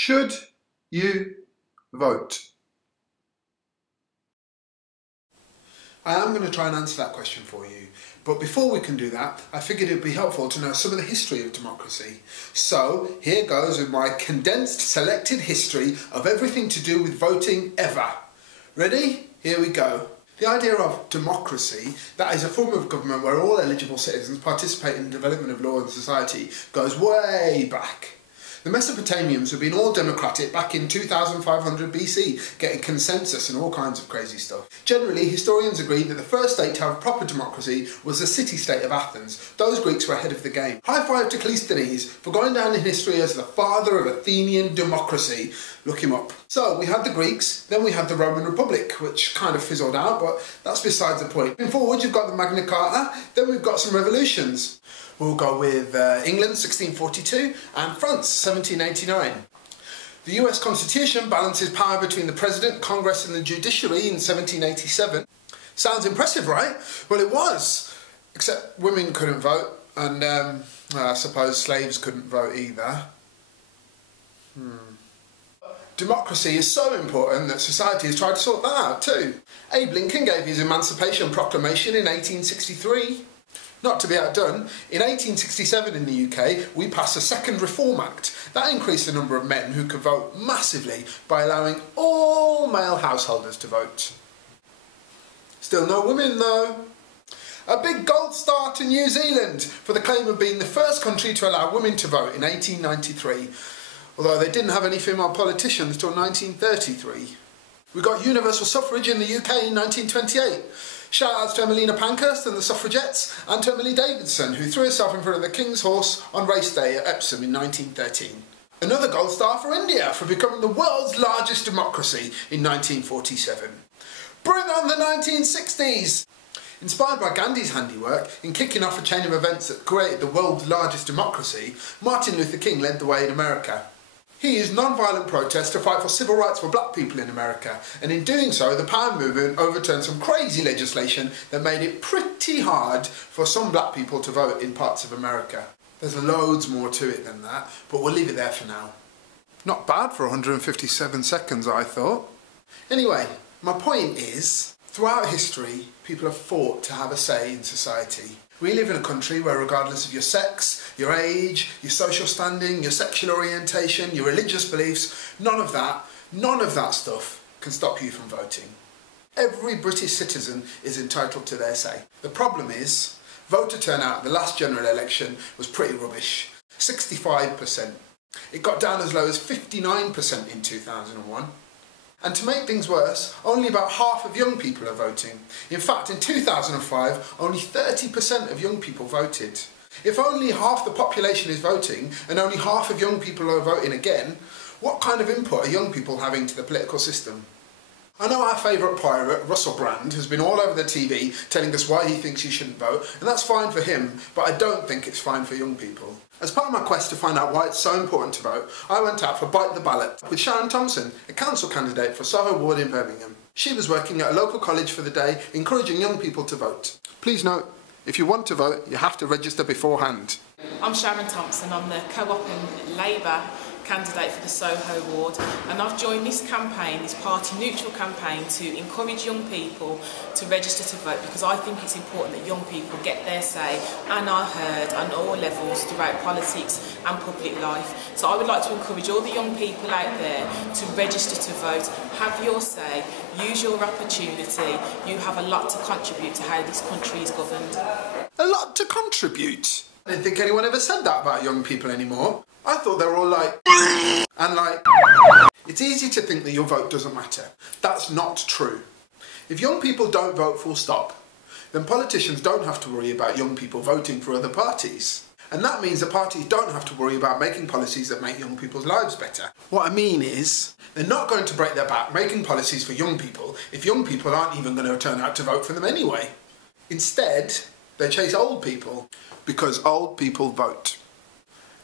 Should you vote? I am going to try and answer that question for you, but before we can do that, I figured it would be helpful to know some of the history of democracy. So here goes with my condensed, selected history of everything to do with voting ever. Ready? Here we go. The idea of democracy, that is a form of government where all eligible citizens participate in the development of law and society, goes way back. The Mesopotamians have been all democratic back in 2500 BC, getting consensus and all kinds of crazy stuff. Generally, historians agree that the first state to have proper democracy was the city-state of Athens. Those Greeks were ahead of the game. High five to Cleisthenes for going down in history as the father of Athenian democracy. Look him up. So, we had the Greeks, then we had the Roman Republic, which kind of fizzled out, but that's besides the point. Moving forward, you've got the Magna Carta, then we've got some revolutions. We'll go with England, 1642, and France, 1789. The US Constitution balances power between the President, Congress and the judiciary in 1787. Sounds impressive, right? Well, it was. Except women couldn't vote, and I suppose slaves couldn't vote either. Democracy is so important that society has tried to sort that out too. Abe Lincoln gave his Emancipation Proclamation in 1863. Not to be outdone, in 1867 in the UK, we passed the Second Reform Act. That increased the number of men who could vote massively by allowing all male householders to vote. Still no women though. A big gold star to New Zealand for the claim of being the first country to allow women to vote in 1893, although they didn't have any female politicians till 1933. We got universal suffrage in the UK in 1928. Shout outs to Emmeline Pankhurst and the suffragettes, and to Emily Davidson, who threw herself in front of the King's horse on race day at Epsom in 1913. Another gold star for India for becoming the world's largest democracy in 1947. Bring on the 1960s! Inspired by Gandhi's handiwork in kicking off a chain of events that created the world's largest democracy, Martin Luther King led the way in America. He used non-violent protest to fight for civil rights for black people in America, and in doing so, the Power Movement overturned some crazy legislation that made it pretty hard for some black people to vote in parts of America. There's loads more to it than that, but we'll leave it there for now. Not bad for 157 seconds, I thought. Anyway, my point is, throughout history, people have fought to have a say in society. We live in a country where regardless of your sex, your age, your social standing, your sexual orientation, your religious beliefs, none of that stuff can stop you from voting. Every British citizen is entitled to their say. The problem is, voter turnout at the last general election was pretty rubbish. 65%. It got down as low as 59% in 2001. And to make things worse, only about half of young people are voting. In fact, in 2005, only 30% of young people voted. If only half the population is voting, and only half of young people are voting again, what kind of input are young people having to the political system? I know our favourite pirate, Russell Brand, has been all over the TV telling us why he thinks you shouldn't vote, and that's fine for him, but I don't think it's fine for young people. As part of my quest to find out why it's so important to vote, I went out for Bite the Ballot with Sharon Thompson, a council candidate for Soho Ward in Birmingham. She was working at a local college for the day, encouraging young people to vote. Please note, if you want to vote, you have to register beforehand. I'm Sharon Thompson, I'm the Co-op and Labour candidate for the Soho Ward, and I've joined this campaign, this party-neutral campaign, to encourage young people to register to vote, because I think it's important that young people get their say and are heard on all levels throughout politics and public life. So I would like to encourage all the young people out there to register to vote, have your say, use your opportunity. You have a lot to contribute to how this country is governed. A lot to contribute? I didn't think anyone ever said that about young people anymore. I thought they were all like, and like. It's easy to think that your vote doesn't matter. That's not true. If young people don't vote full stop, then politicians don't have to worry about young people voting for other parties. And that means that parties don't have to worry about making policies that make young people's lives better. What I mean is, they're not going to break their back making policies for young people if young people aren't even going to turn out to vote for them anyway. Instead, they chase old people, because old people vote.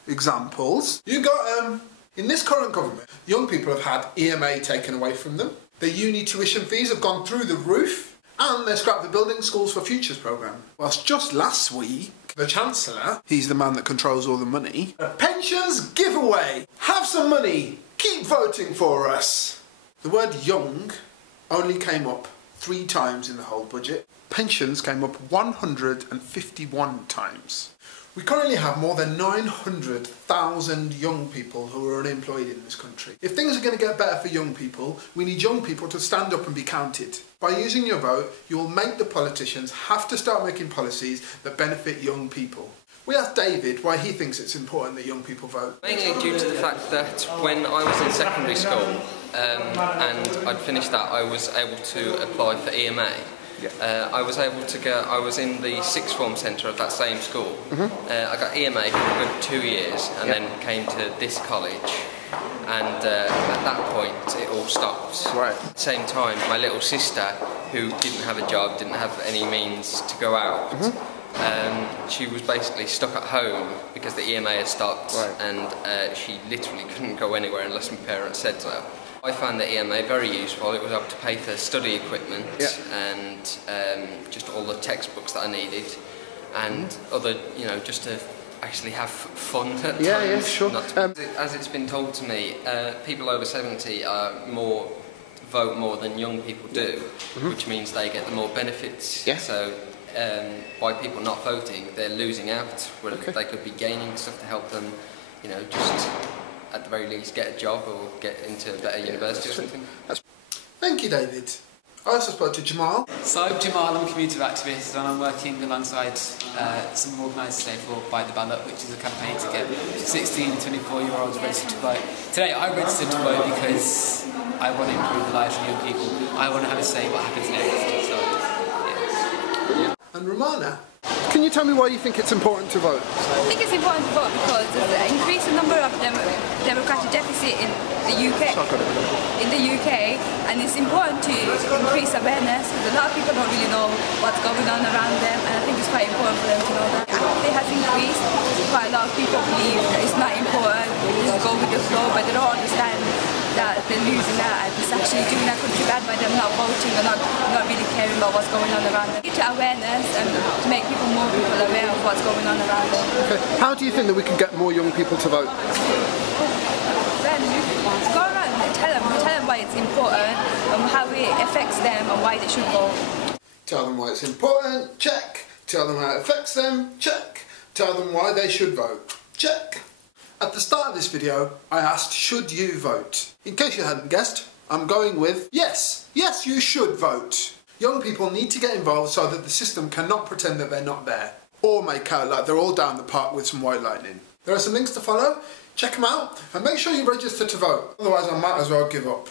Examples. You got, in this current government, young people have had EMA taken away from them, their uni tuition fees have gone through the roof, and they scrapped the Building Schools for Futures programme. Whilst just last week, the Chancellor, he's the man that controls all the money, a pensions giveaway. Have some money, Keep voting for us. The word young only came up 3 times in the whole budget. Pensions came up 151 times. We currently have more than 900,000 young people who are unemployed in this country. If things are going to get better for young people, we need young people to stand up and be counted. By using your vote, you will make the politicians have to start making policies that benefit young people. We asked David why he thinks it's important that young people vote. Mainly due to the fact that when I was in secondary school and I'd finished that, I was able to apply for EMA. Yeah. I was in the sixth form centre of that same school. I got EMA for a good 2 years and then came to this college, and at that point it all stopped. Right. At the same time, my little sister, who didn't have a job, didn't have any means to go out, she was basically stuck at home because the EMA had stopped, and she literally couldn't go anywhere unless my parents said so. I found the EMA very useful. It was able to pay for study equipment and just all the textbooks that I needed, and other, just to actually have fun at times. Yeah, sure. As it's been told to me, people over 70 vote more than young people do, which means they get the more benefits. Yeah. So by people not voting, they're losing out, where they could be gaining stuff to help them, just at the very least get a job or get into a better university or something. Thank you, David. I also spoke to Jamal. So I'm Jamal, I'm a community activist, and I'm working alongside some organised today for By the Ballot, which is a campaign to get 16 and 24-year-olds registered to vote. Today I registered to vote because I want to improve the lives of young people. I want to have a say what happens next. So, yeah. And Romana, can you tell me why you think it's important to vote? I think it's important to vote because there's an increasing number of democratic deficit in the UK. And it's important to increase awareness because a lot of people don't really know what's going on around them, and I think it's quite important for them to know that. It has increased. Quite a lot of people believe that it's not important, they just go with the flow, but they don't understand that they're losing out and it's actually doing their country bad by them not voting or not really caring about what's going on around them. To awareness and to make more people aware of what's going on around them. Okay. How do you think that we can get more young people to vote? Then go around and tell them why it's important and how it affects them and why they should vote. Tell them why it's important, check. Tell them how it affects them, check. Tell them why they should vote, check. At the start of this video, I asked, should you vote? In case you hadn't guessed, I'm going with yes. Yes, you should vote. Young people need to get involved so that the system cannot pretend that they're not there, or make out like they're all down the park with some white lightning. There are some links to follow, check them out, and make sure you register to vote. Otherwise I might as well give up.